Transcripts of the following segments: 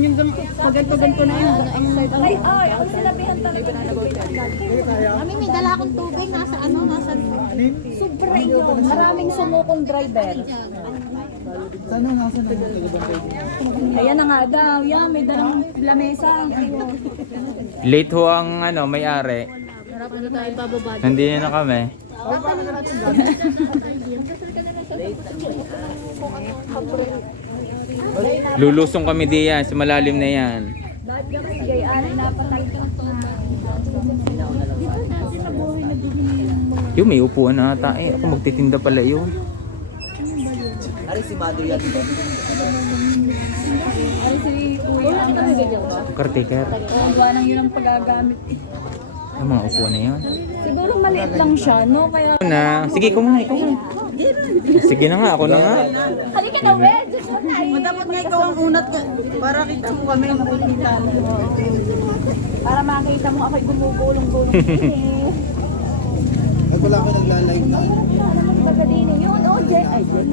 naman yung paganto-ganto na yun. Ay, ako sinabihan talaga. Mami, may dala akong tubig. Nasa sobra yun. Maraming sumukong driver. Sana nasa na yung tagabantay? Ayan na nga daw. Yan, may dalang lamesa. Late ho ang may-ari. Harapan na tayo bababa. Nandito na kami. Lulusong kami diyan sa malalim na yan. Bakit ka kasi gayaan ay napatay ka ng Yung may upuan na ata eh. Ako magtitinda pala yun. Ari si Mado yan. Ay, si Kuya. Nakita mo ganyan ba? Caretaker. Ang gawa nang yun ang pagagamit. Yung mga upuan na yun. Siguro maliit lang siya, no? Kaya... Sige, ikaw muna. Sige na nga, ako na nga. Halika na, Wed! Dapat nga ikaw ang unat para kita mo kami makikita mo. Para makita mo ako'y gumugulong-gulong. Ay, wala ko nagla-live na. Bagadini yun, oh, Jen. Ay, Jen.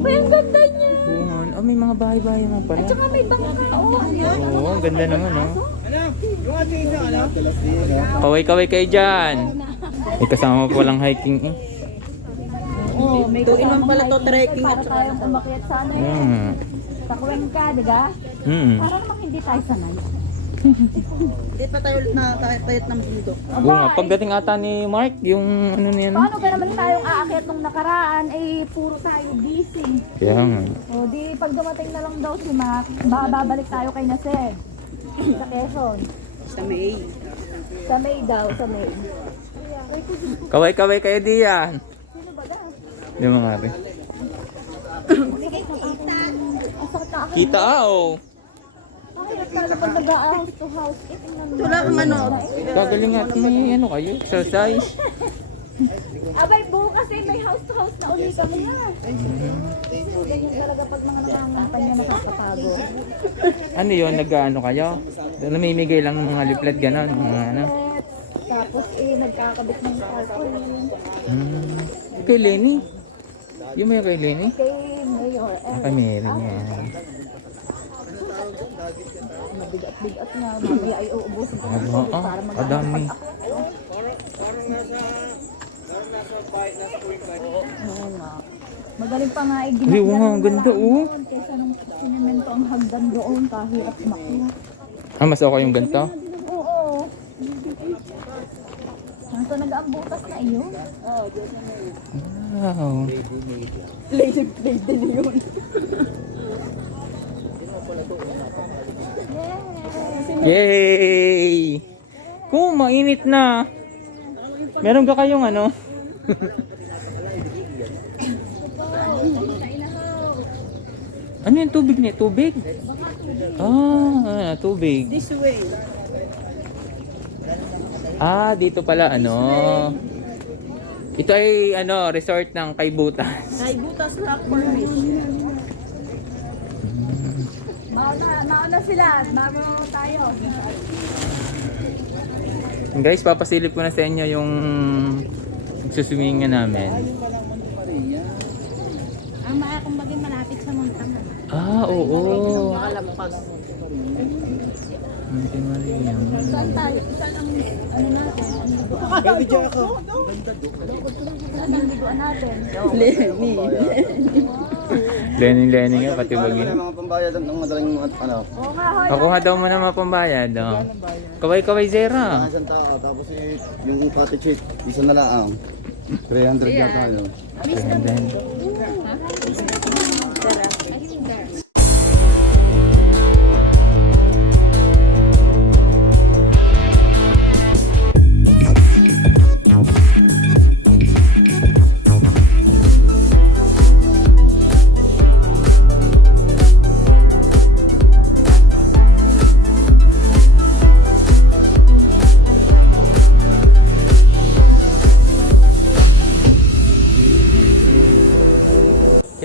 Ay, ang ganda niya. Oh, may mga bahay-bahay naman pala. At saka may bangka. Oh, Oo, ang ganda naman oh. Yung ating na, ano? Kaway-kaway kayo dyan. May kasama pa lang hiking eh. oh, may Tuin man pala to trekking para at saka tayong umakyat sana Yeah. yun. Pakuwing ka, diga? Para namang hindi tayo sanay. Hindi pa tayo ulit nakakayat ng bundok. Oo nga, pagdating ata ni Mark, yung ano niya no? Paano ka naman tayong aakyat nung nakaraan, eh puro tayo busy. Kaya nga. O di pag dumating na lang daw si Mac, babalik tayo kay Nased. Sa Quezon. Sa May. Sa May daw, sa May. Kaway-kaway kayo diyan. Sino ba daw? Yung mga rin. Ang sakit na akin. Kita oh. Bakit talaga pag nag-house to house, tingnan mo. Wala kang ano. Gagaling at may ano kayo, exercise. Abay, bukas eh, may house to house na uli kami na. Ganyan talaga pag mga nangangampanya nakakapagod. Ano yun, nag-ano kayo? Namimigay lang ng mga liplet gano'n. Mga ano. Tapos eh, nagkakabit ng tarpaulin. Kay Lenny. Yung may kay Lenny? Kay Mayor Kay Mary niya. Mabigat-bigat na, mamaya ay uubusin ko ng Oo, tubig para kadami. Oo nga. Magaling pa nga Uy, wow, ang ganda oh. Kaysa nung sinimento ang hagdan doon, kahirap makyat. Ah, mas okay yung ganito? Oo. Nasa nag-aambutas na iyon? Oo, Wow. lady na yun. Yay! Kung mainit na. Meron ka kayong ano? Ano yung tubig niya? Tubig? Tubig. This way. Dito pala ano. Ito ay resort ng Kaybutas. Ay, butas rock formation. Mauna sila, bago tayo. Guys, papasilip ko na sa inyo yung suswimingan namin. Ang kung maging malapit sa Montana. Oo. Makalampas. Ate Maria. Saan tayo? Saan ang ano natin? Baby Joy ako. Saan ang liguan natin? Lenny. Lening nga, pati Ano bagay. na mga pambayad ng madaling ano? Oo nga, hoy. Nakuha daw mo na mapambayad. Oh. Kaway-kaway Zera. Isang tao, tapos yung cottage sheet, isa na lang. 300 yata yun. And then,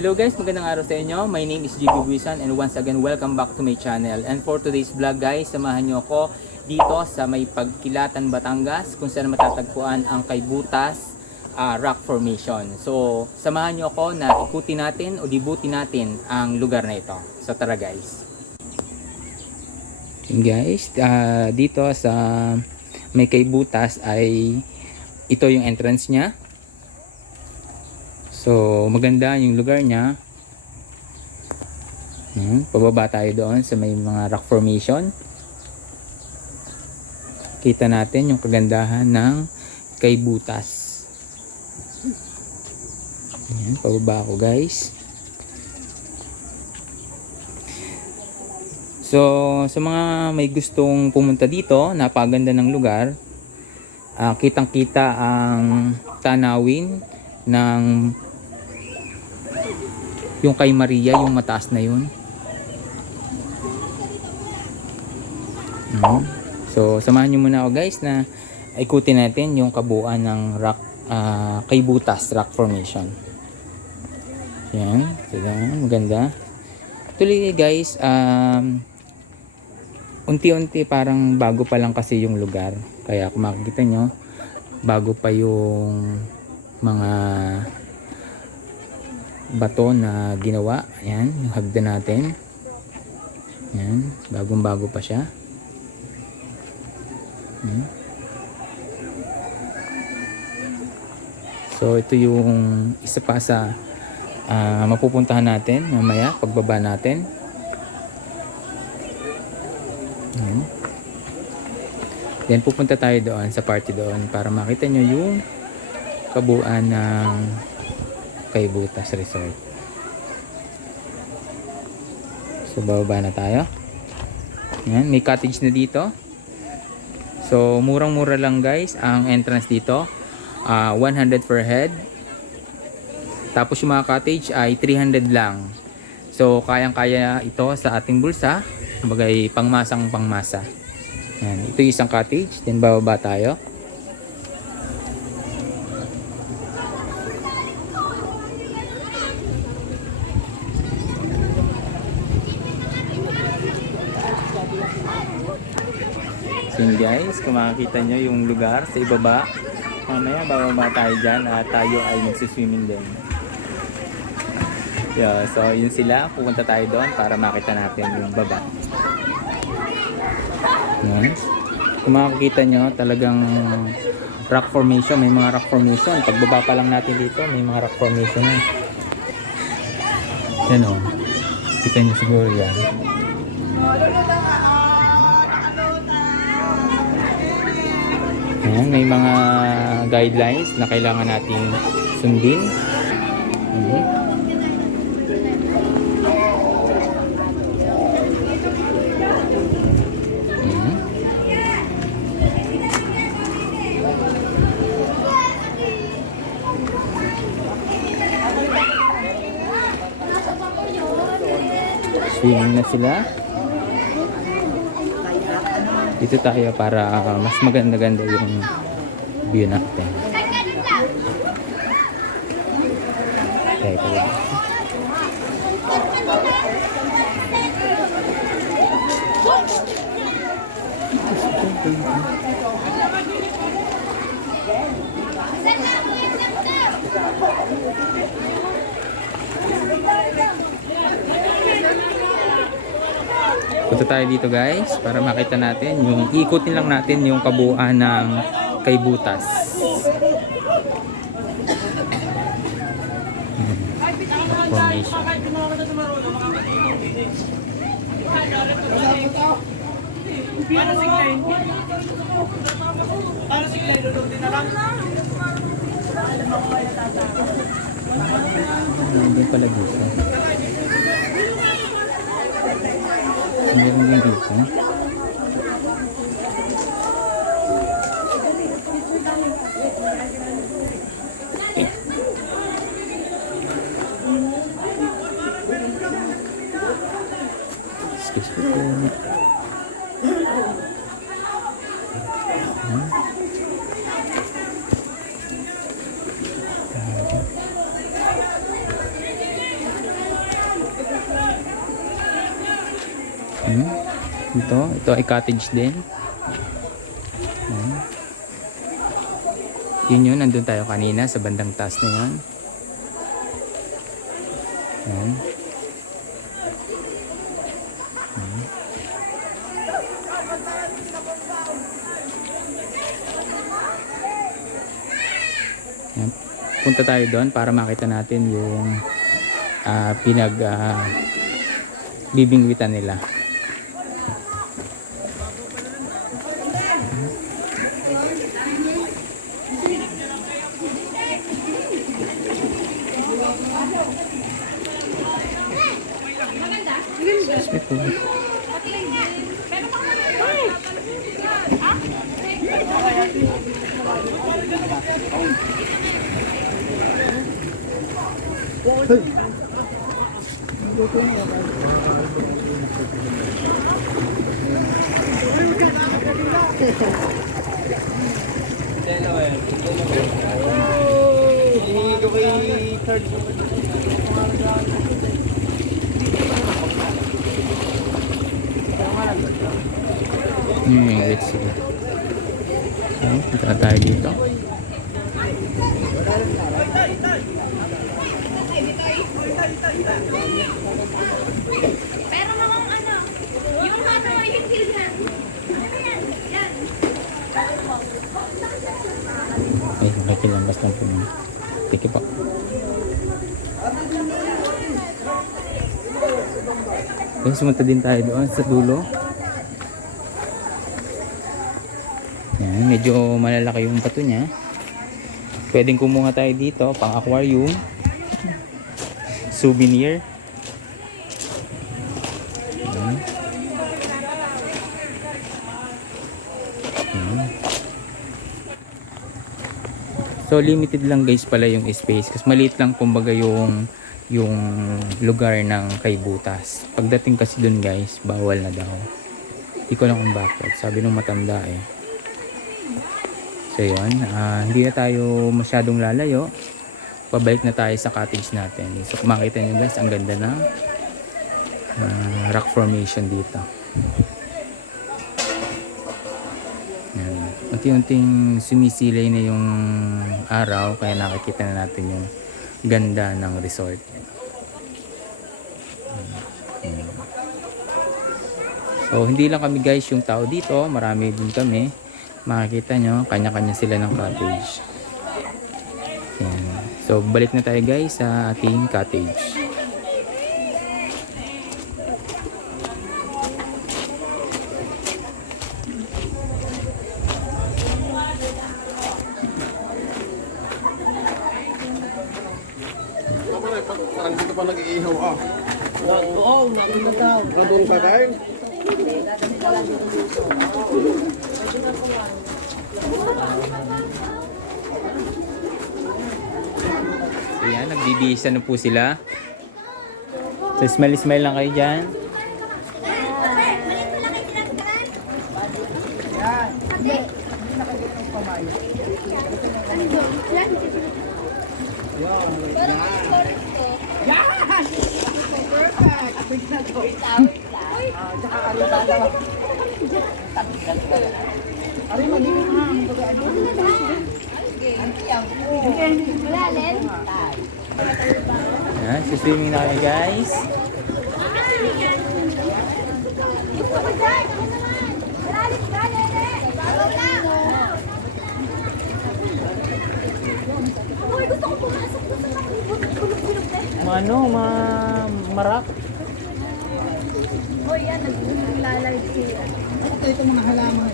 hello guys, magandang araw sa inyo. My name is GB Buisan and once again, welcome back to my channel. And for today's vlog guys, samahan nyo ako dito sa may Pagkilatan, Batangas kung saan matatagpuan ang Kaybutas Rock Formation. So, samahan nyo ako na ikutin natin o dibutin natin ang lugar na ito. So, tara guys. Yun guys, dito sa may Kaybutas ay ito yung entrance niya. So maganda yung lugar niya. Pababa tayo doon sa may mga rock formation. Kita natin yung kagandahan ng Kaybutas. Ayan, pababa ako guys. So sa mga may gustong pumunta dito, napaganda ng lugar. Kitang kita ang tanawin ng yung kay Maria, yung mataas na yun. So samahan nyo muna ako guys na ikutin natin yung kabuuan ng rock, Kaybutas rock formation. Yan, maganda. Actually guys, unti-unti parang bago pa lang kasi yung lugar. Kaya kung makikita nyo, bago pa yung mga bato na ginawa. Yan, yung hagdan natin. Yan, bagong-bago pa siya. So ito yung isa pa sa mapupuntahan natin mamaya pagbaba natin. Then pupunta tayo doon sa party doon para makita nyo yung kabuuan ng Kaybutas Resort. So bababa na tayo. Yan, may cottage na dito. So murang-mura lang guys ang entrance dito. 100 per head. Tapos yung mga cottage ay 300 lang. So kayang-kaya ito sa ating bulsa. Bagay pangmasang pangmasa. Yan, ito yung isang cottage. Then bababa tayo. So guys, kung makikita nyo yung lugar sa ibaba, mamaya bababa tayo dyan at tayo ay magsuswimming din. Yeah, so yun sila, pupunta tayo doon para makita natin yung baba. Yan. Kung makikita nyo, talagang rock formation, may mga rock formation. Pagbaba pa lang natin dito, may mga rock formation na. Yan o, kita nyo siguro yan. Ayan, may mga guidelines na kailangan nating sundin. Swimming na sila. Dito tayo para mas maganda-ganda yung view natin. Okay, tayo. Punta tayo dito guys para makita natin yung ikutin lang natin yung kabuuan ng Kaybutas. Formation. Hindi pala dito. Meron din dito. Excuse me. Ito ay cottage din. Yun, nandun tayo kanina sa bandang taas na yun. punta tayo doon para makita natin yung bibingwitan nila. Wait sila. So, punta tayo dito. Pero mamang ano, yung ano, yung hilhan. Yan. Ay, nakikilambas lang po muna. Tiki po. Guys, sumunta din tayo doon sa dulo. Yan, medyo malalaki yung bato niya. Pwedeng kumuha tayo dito, pang aquarium. Souvenir. Yan. Yan. So limited lang guys pala yung space kasi maliit lang kumbaga yung lugar ng kay Butas. Pagdating kasi dun guys, bawal na daw. Hindi ko lang kung bakit. Sabi nung matanda eh. So yun, hindi na tayo masyadong lalayo. Pabalik na tayo sa cottage natin. So kung makita nyo guys, ang ganda ng rock formation dito. Yan. Unti-unting sumisilay na yung araw kaya nakikita na natin yung ganda ng resort. So hindi lang kami guys yung tao dito, marami din kami. Makikita nyo, kanya-kanya sila ng cottage. Yan. So balik na tayo guys sa ating cottage. Parang dito pa nag-iihaw ah. Oo, nakita daw. Doon ka kain? So yan, nagbibihis na po sila. So smile lang kayo dyan. Yan, swimming na kami guys. Marak. O yan, naglalay siya.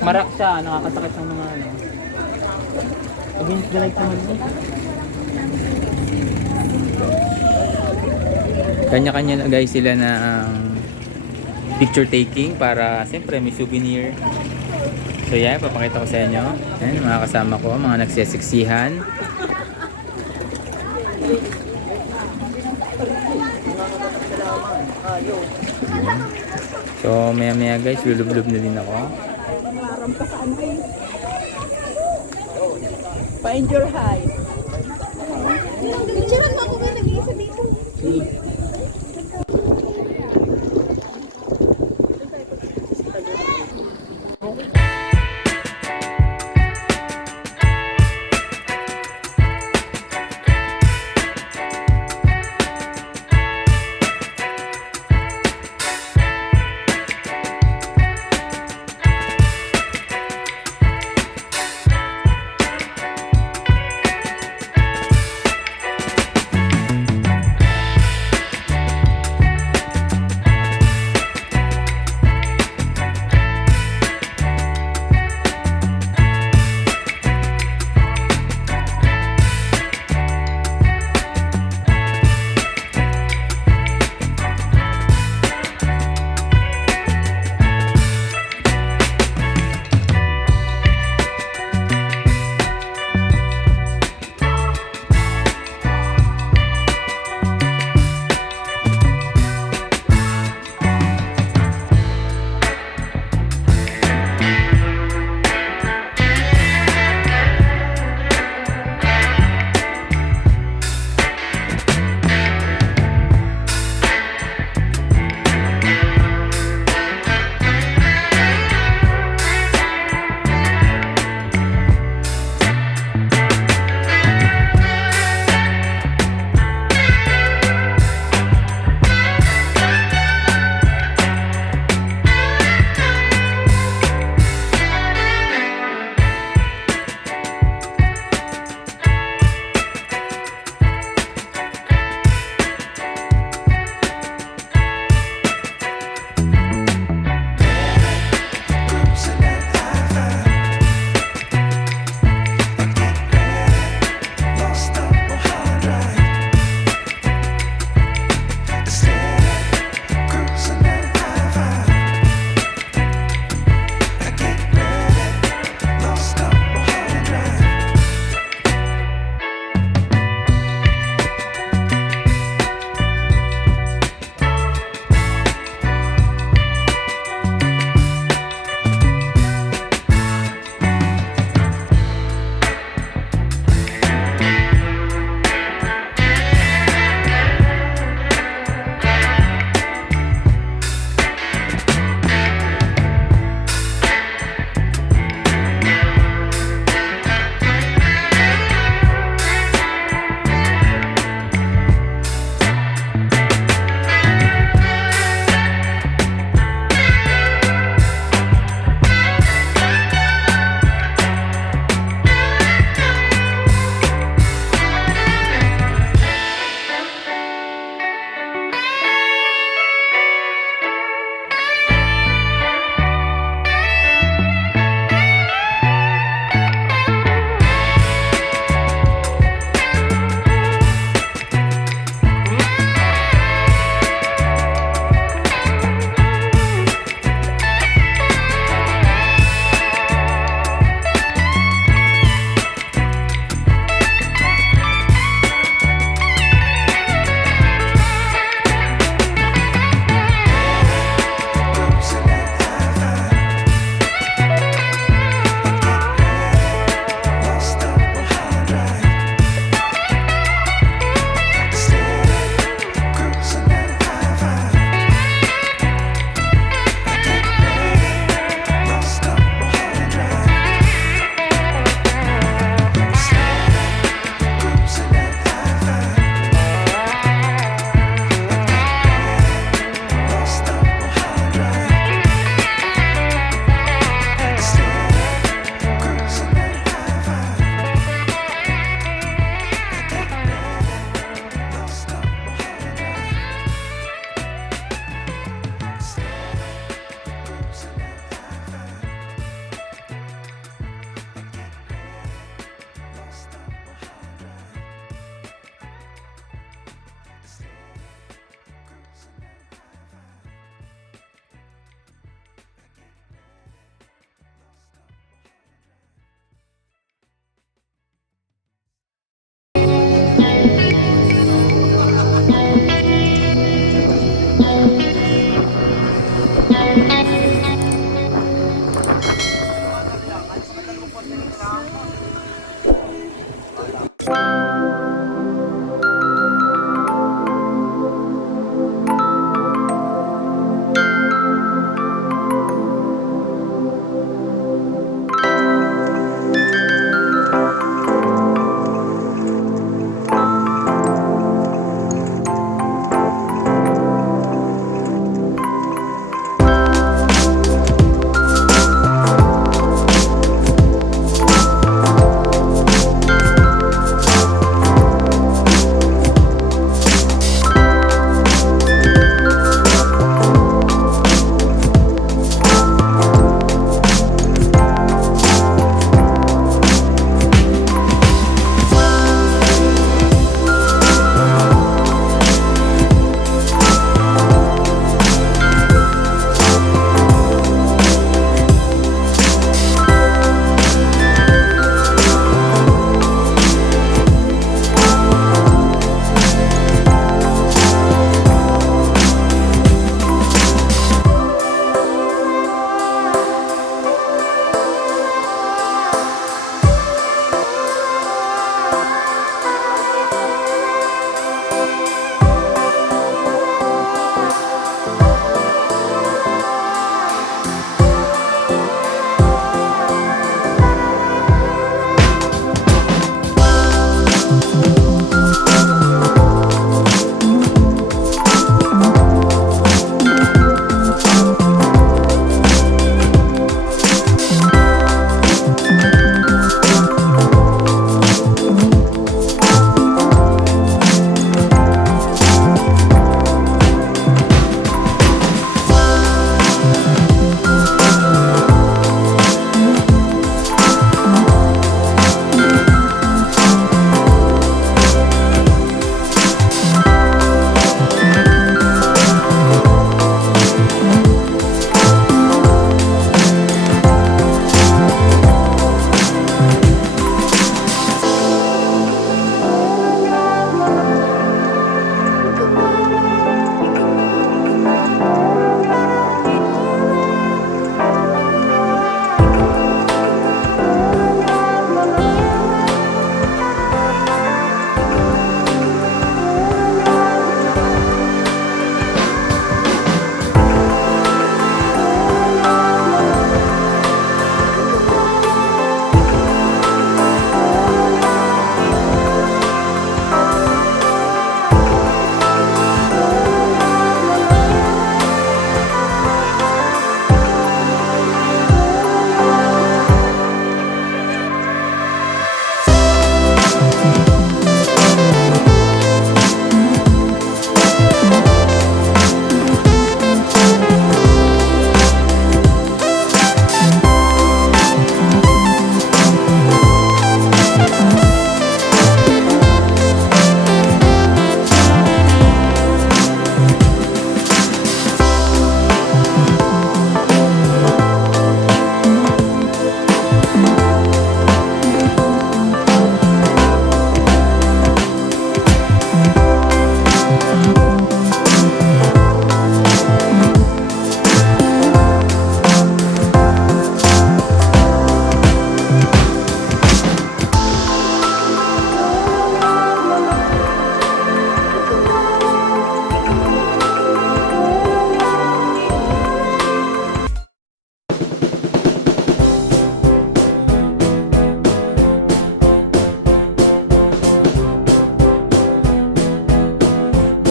Marak siya, nakakasakit ng mga ano. Against the light naman mo. Kanya-kanya na guys sila na picture taking para siyempre may souvenir. So yan, papakita ko sa inyo. Yan, mga kasama ko, mga nagsisiksihan. So maya guys, lulub-lub na din ako. Pa-enjoy high. Picturean mo ako ba nag-iisa dito?